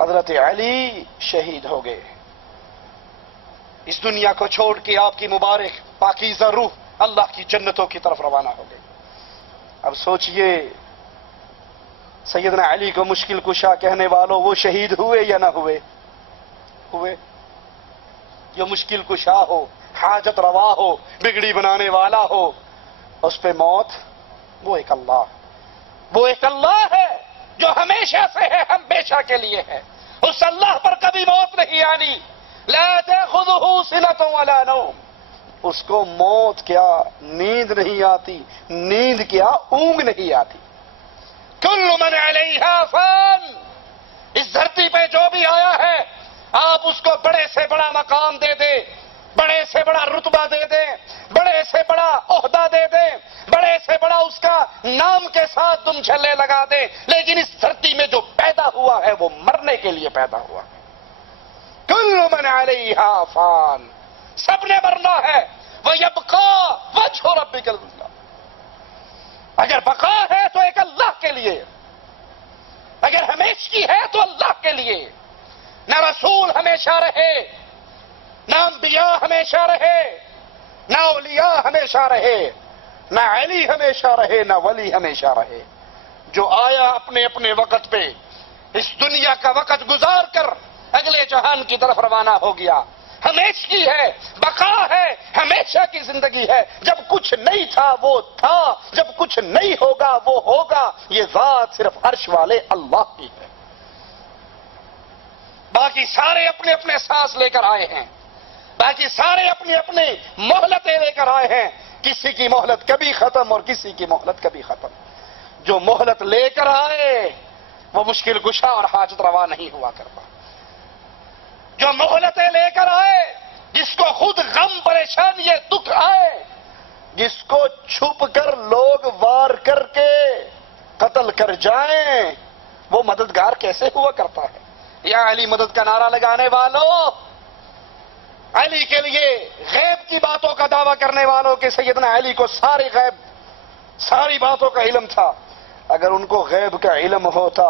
حضرت علی شہید ہو گئے، اس دنیا کو چھوڑ کے آپ کی مبارک پاکیزہ روح اللہ کی جنتوں کی طرف روانہ ہو گئی۔ اب سوچئے سیدنا علی کو مشکل کشا کہنے والوں، وہ شہید ہوئے یا نہ ہوئے؟ ہوئے۔ جو مشکل کشا ہو، حاجت روا ہو، بگڑی بنانے والا ہو، اس پہ موت، وہ ایک اللہ ہے جو ہمیشہ سے ہے، ہمیشہ کے لیے ہے۔ اس اللہ پر کبھی موت نہیں آنی۔ لا تأخذہ سنۃ ولا نوم، اس کو موت کیا نیند نہیں آتی، نیند کیا اونگ نہیں آتی۔ کل من علیہا فان، اس دھرتی پہ جو بھی آیا ہے آپ اس کو بڑے سے بڑا مقام دے دیں، بڑے سے بڑا رتبہ دے دیں، بڑے سے بڑا عہدہ دے دیں، بڑے سے بڑا اس کا نام کے ساتھ تم چھلے لگا دیں، لیکن اس دھرتی میں جو پیدا ہوا ہے وہ مرنے کے لیے پیدا ہوا ہے۔ کل من علیہا فان، سب نے مرنا ہے۔ وَيَبْقَى وَجْهُ رَبِّكَ الْأَعْلَىٰ، اگر بقا ہے تو ایک اللہ کے لیے، اگر ہمیشگی ہے تو اللہ کے لیے۔ نہ رسول ہمیشہ رہے، نہ انبیاء ہمیشہ رہے، نہ اولیاء ہمیشہ رہے، نہ علی ہمیشہ رہے، نہ ولی ہمیشہ رہے۔ جو آیا اپنے اپنے وقت پہ اس دنیا کا وقت گزار کر اگلے جہان کی طرف روانہ ہو گیا۔ ہمیشگی ہے، بقا ہے، ہمیشہ کی زندگی ہے۔ جب کچھ نہیں تھا وہ تھا، جب کچھ نہیں ہوگا وہ ہوگا۔ یہ ذات صرف عرش والے اللہ کی ہے۔ باقی سارے اپنے اپنے سانس لے کر آئے ہیں، باقی سارے اپنی اپنی مہلتیں لے کر آئے ہیں۔ کسی کی مہلت کبھی ختم اور کسی کی مہلت کبھی ختم۔ جو مہلت لے کر آئے وہ مشکل کشا اور حاجت روا نہیں ہوا کرتا۔ جو مہلتیں لے کر آئے، جس کو خود غم پریشانی دکھ آئے، جس کو چھپ کر لوگ وار کر کے قتل کر جائیں، وہ مددگار کیسے ہوا کرتا ہے؟ یا علی مدد کا نعرہ لگانے والوں، علی کے لیے غیب کی باتوں کا دعویٰ کرنے والوں کہ سیدنا علی کو ساری غیب، ساری باتوں کا علم تھا۔ اگر ان کو غیب کا علم ہوتا،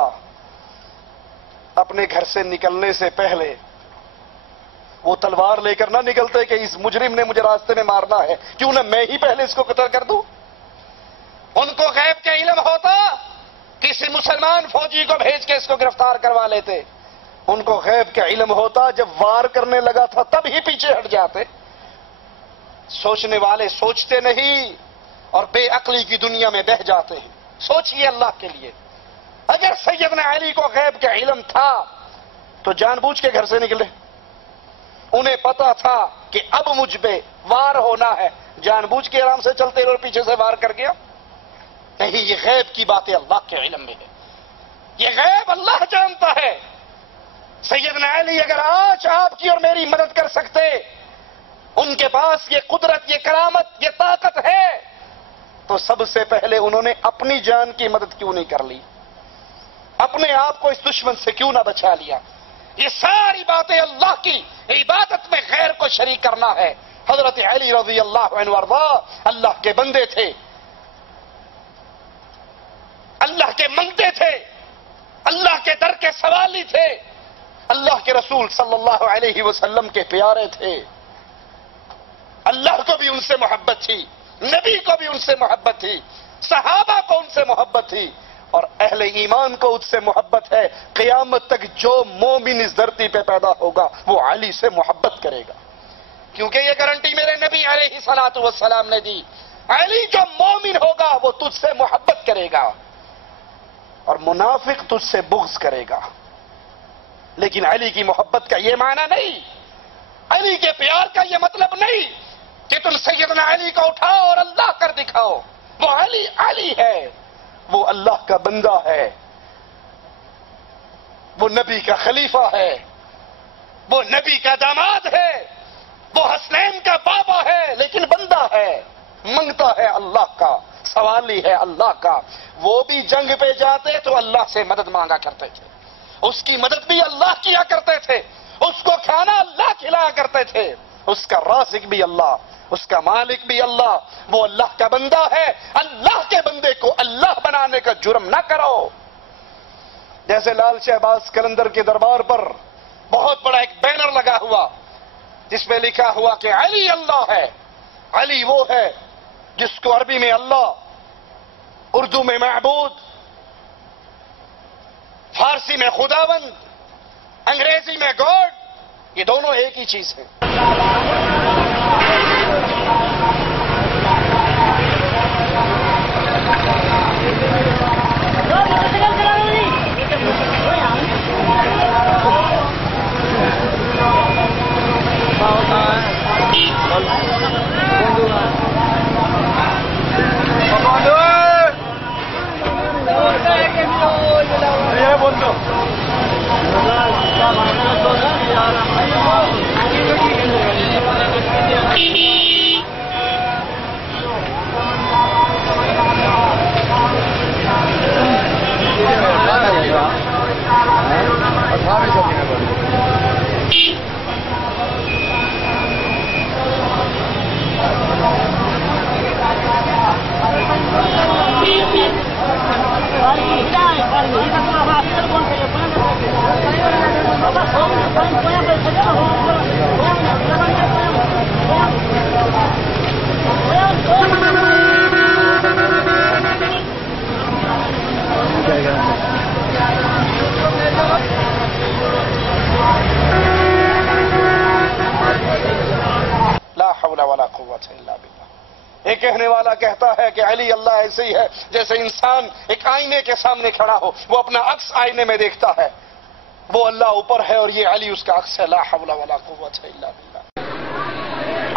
اپنے گھر سے نکلنے سے پہلے وہ تلوار لے کر نہ نکلتے کہ اس مجرم نے مجھے راستے میں مارنا ہے، کیوں نہ میں ہی پہلے اس کو قتل کر دوں۔ ان کو غیب کا علم ہوتا، کسی مسلمان فوجی کو بھیج کے اس کو گرفتار کروا لیتے۔ ان کو غیب کا علم ہوتا، جب وار کرنے لگا تھا تب ہی پیچھے ہٹ جاتے۔ سوچنے والے سوچتے نہیں اور بے عقلی کی دنیا میں بہہ جاتے ہیں۔ سوچئے اللہ کے لیے، اگر سیدنا علی کو غیب کا علم تھا تو جان بوجھ کے گھر سے نکلے؟ انہیں پتا تھا کہ اب مجھ پہ وار ہونا ہے، جان بوجھ کے آرام سے چلتے اور پیچھے سے وار کر گیا؟ نہیں، یہ غیب کی باتیں اللہ کے علم میں ہے، یہ غیب اللہ جانتا ہے۔ سیدنا علی اگر آج آپ کی اور میری مدد کر سکتے، ان کے پاس یہ قدرت، یہ کرامت، یہ طاقت ہے، تو سب سے پہلے انہوں نے اپنی جان کی مدد کیوں نہیں کر لی؟ اپنے آپ کو اس دشمن سے کیوں نہ بچا لیا؟ یہ ساری باتیں اللہ کی عبادت میں غیر کو شریک کرنا ہے۔ حضرت علی رضی اللہ عنہ وارضا اللہ کے بندے تھے، اللہ کے منگتے تھے، اللہ کے در کے سوالی تھے، اللہ کے رسول صلی اللہ علیہ وسلم کے پیارے تھے۔ اللہ کو بھی ان سے محبت تھی، نبی کو بھی ان سے محبت تھی، صحابہ کو ان سے محبت تھی، اور اہل ایمان کو اس سے محبت ہے۔ قیامت تک جو مومن اس دھرتی پہ پیدا ہوگا وہ علی سے محبت کرے گا، کیونکہ یہ گارنٹی میرے نبی علیہ الصلوۃ والسلام نے دی۔ علی جو مومن ہوگا وہ تجھ سے محبت کرے گا، اور منافق تجھ سے بغض کرے گا۔ لیکن علی کی محبت کا یہ معنی نہیں، علی کے پیار کا یہ مطلب نہیں کہ تم سیدنا علی کو اٹھاؤ اور اللہ کر دکھاؤ۔ وہ علی علی ہے، وہ اللہ کا بندہ ہے، وہ نبی کا خلیفہ ہے، وہ نبی کا داماد ہے، وہ حسنین کا بابا ہے، لیکن بندہ ہے، منگتا ہے اللہ کا، سوالی ہے اللہ کا۔ وہ بھی جنگ پہ جاتے تو اللہ سے مدد مانگا کرتے تھے، اس کی مدد بھی اللہ کیا کرتے تھے، اس کو کھانا اللہ کھلایا کرتے تھے، اس کا رازق بھی اللہ، اس کا مالک بھی اللہ، وہ اللہ کا بندہ ہے۔ اللہ کے بندے کو اللہ بنانے کا جرم نہ کرو۔ جیسے لال شہباز قلندر کے دربار پر بہت بڑا ایک بینر لگا ہوا جس میں لکھا ہوا کہ علی اللہ ہے. علی وہ ہے جس کو عربی میں اللہ، اردو میں معبود، فارسی میں خداوند، انگریزی میں گاڈ، یہ دونوں ایک ہی چیز ہیں. ایک کہنے والا کہتا ہے کہ علی اللہ ایسے ہی ہے جیسے انسان ایک آئینے کے سامنے کھڑا ہو، وہ اپنا عکس آئینے میں دیکھتا ہے، وہ اللہ اوپر ہے اور یہ علی اس کا عکس ہے. لا حول ولا قوت الا باللہ.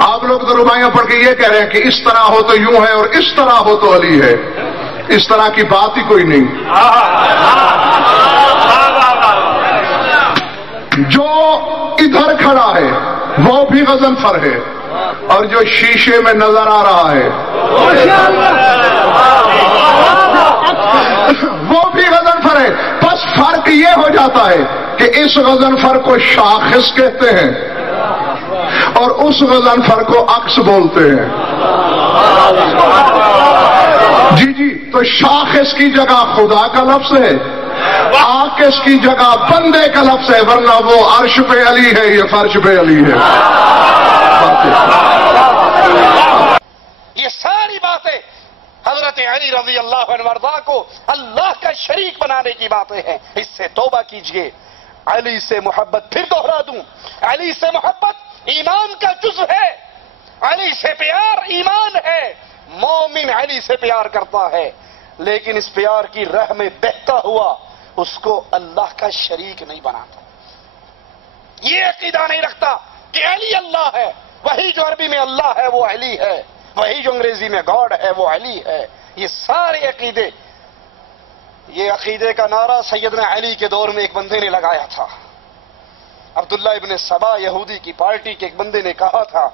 آپ لوگ تو ربائیاں پڑھ کے یہ کہہ رہے ہیں کہ اس طرح ہو تو یوں ہے اور اس طرح ہو تو علی ہے. اس طرح کی بات ہی کوئی نہیں. جو ادھر کھڑا ہے وہ بھی غضنفر ہے اور جو شیشے میں نظر آ رہا ہے وہ بھی غضنفر ہے. بس فرق یہ ہو جاتا ہے کہ اس غضنفر کو شاخص کہتے ہیں اور اس غضنفر کو عکس بولتے ہیں. جی تو شاخص کی جگہ خدا کا لفظ ہے، عاکس کی جگہ بندے کا لفظ ہے، ورنہ وہ عرش پہ علی ہے، یہ فرش پہ علی ہے. یہ ساری باتیں حضرت علی رضی اللہ عنہ وارضا کو اللہ کا شریک بنانے کی باتیں ہیں. اس سے توبہ کیجئے. علی سے محبت، پھر دوہرا دوں، علی سے محبت ایمان کا جزء ہے. علی سے پیار ایمان ہے. مومن علی سے پیار کرتا ہے لیکن اس پیار کی راہ میں بہتا ہوا اس کو اللہ کا شریک نہیں بناتا. یہ عقیدہ نہیں رکھتا کہ علی اللہ ہے، وہی جو عربی میں اللہ ہے وہ علی ہے، وہی جو انگریزی میں گاڈ ہے وہ علی ہے. یہ سارے عقیدے، یہ عقیدے کا نعرہ سیدنا علی کے دور میں ایک بندے نے لگایا تھا. عبداللہ ابن سبا یہودی کی پارٹی کے ایک بندے نے کہا تھا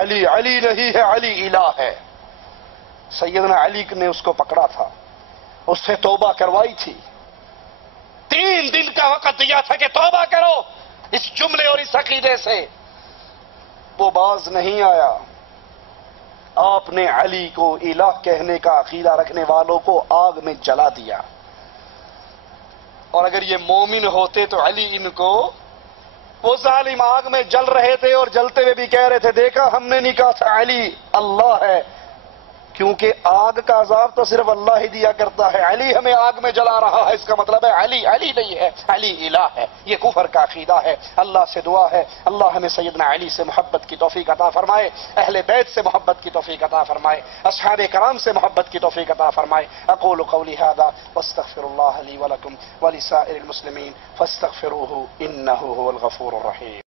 علی علی نہیں ہے، علی الہ ہے. سیدنا علی نے اس کو پکڑا تھا، اس سے توبہ کروائی تھی. 3 دن کا وقت دیا تھا کہ توبہ کرو اس جملے اور اس عقیدے سے. وہ باز نہیں آیا. آپ نے علی کو الہ کہنے کا عقیدہ رکھنے والوں کو آگ میں جلا دیا. اور اگر یہ مومن ہوتے تو علی ان کو، وہ ظالم آگ میں جل رہے تھے اور جلتے ہوئے بھی کہہ رہے تھے دیکھا ہم نے نہیں کہا تھا علی اللہ ہے، کیونکہ آگ کا عذاب تو صرف اللہ ہی دیا کرتا ہے. علی ہمیں آگ میں جلا رہا ہے، اس کا مطلب ہے علی علی نہیں ہے، علی الہ ہے. یہ کفر کا عقیدہ ہے. اللہ سے دعا ہے اللہ ہمیں سیدنا علی سے محبت کی توفیق عطا فرمائے، اہل بیت سے محبت کی توفیق عطا فرمائے، اصحاب کرام سے محبت کی توفیق عطا فرمائے. اقول قولی هذا واستغفر الله لي ولكم ولسائر المسلمين فاستغفروه انه هو الغفور الرحيم.